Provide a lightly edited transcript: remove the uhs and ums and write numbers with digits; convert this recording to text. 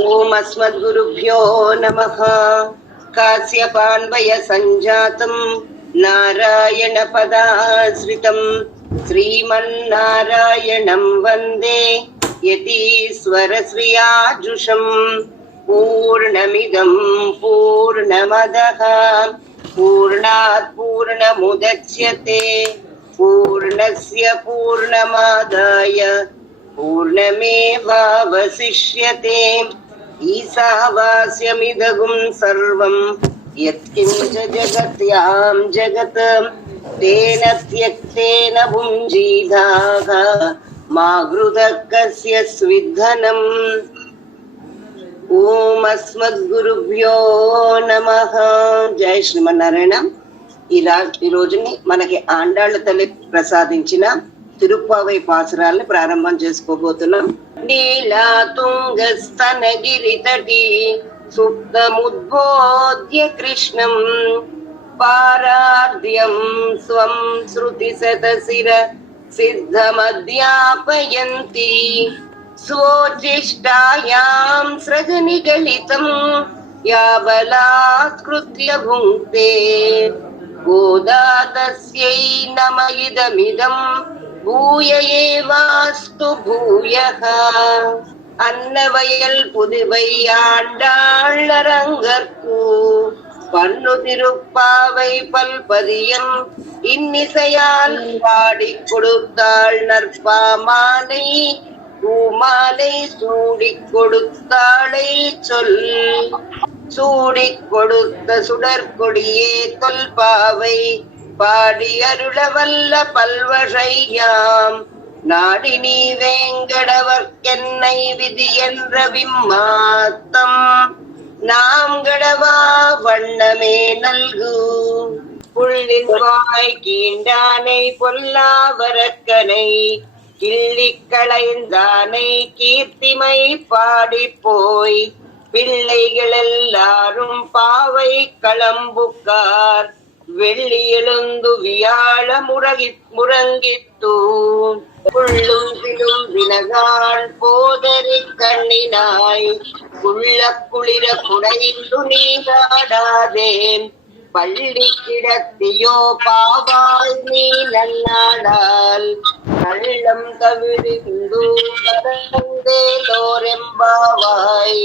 ஓம் அஸ்மத்குருப்யோ நமः. காஸ்யபான்வய சஞ்சாதம் நாராயண பதாஸ்ரிதம் ஸ்ரீமன்னாராயணம் வந்தே யதீஸ்வரஸ்ரீயாஜுஷம். பூர்ணமிதம் பூர்ணமதः பூர்ணாத் பூர்ணமுதச்யதே பூர்ணஸ்ய பூர்ணமாதாய பூர்ணமேவாவசிஷ்யதே. ஈசாவாஸ்யமிதகும் சர்வம் யத்கிஞ்ச ஜகத்யாம் ஜகத் தேன த்யக்தேன புஞ்சீதாக மா க்ருதः கஸ்ய ஸ்வித்தனம். ஓம் అస్మద్గురుభ్యో నమః. జై శ్రీమన్నారాయణ. ఈ రోజుని మనకి ఆండాళ్ళ తల్లి ప్రసాదించిన తిరుప్పావై పాసురాల్ని ప్రారంభం చేసుకోబోతున్నాం. నీలా తుంగస్తనగిరి తటి సుప్తముద్బోధ్య కృష్ణం పారార్ధ్యం స్వం శృతి శతశిర సిద్ధమధ్యాపయంతి స్వోచిష్టాయాం సృజనిగళితం యాబలాత్కృత్య భుంక్తే గోదా తస్యై నమ ఇదమిదం பூய ஏவாஸ்து பூயக. அன்னவயல் புதுவை ஆண்டாளரங்கற்கு பண்ணு திருப்பாவை பல்பதியம் இன்னிசையால் பாடி கொடுத்தாள் நற்பாமாலை பூமாலை சூடிக் கொடுத்தாளை சொல். சூடிக் கொடுத்த சுடற்கொடியே தொல்பாவை பாடி அருளவல்ல பல்வகையாம் நாடி நீ வேங்கடவர்க்கென்னை விதி என்ற விம்மாத்தம் நாம் கடவா வண்ணமே நல்கு. புள்ளின் வாய் கீண்டானை பொல்லாவரக்கனை கிள்ளிக் களைந்தானை கீர்த்திமை பாடி போய் பிள்ளைகள் எல்லாரும் பாவை களம்புக்கார் வெள்ளி எழுந்து வியாழ முறங்கித்து புள்ளும் பிலும் வினகான் போதறி கண்ணினாய் உள்ள குளிர குடைந்து நீராடாதே பள்ளி கிடத்தியோ பாவாய் நீ நன்னாடால் கள்ளம் தவிர்ந்து கலந்தேலோரெம்பாவாய்.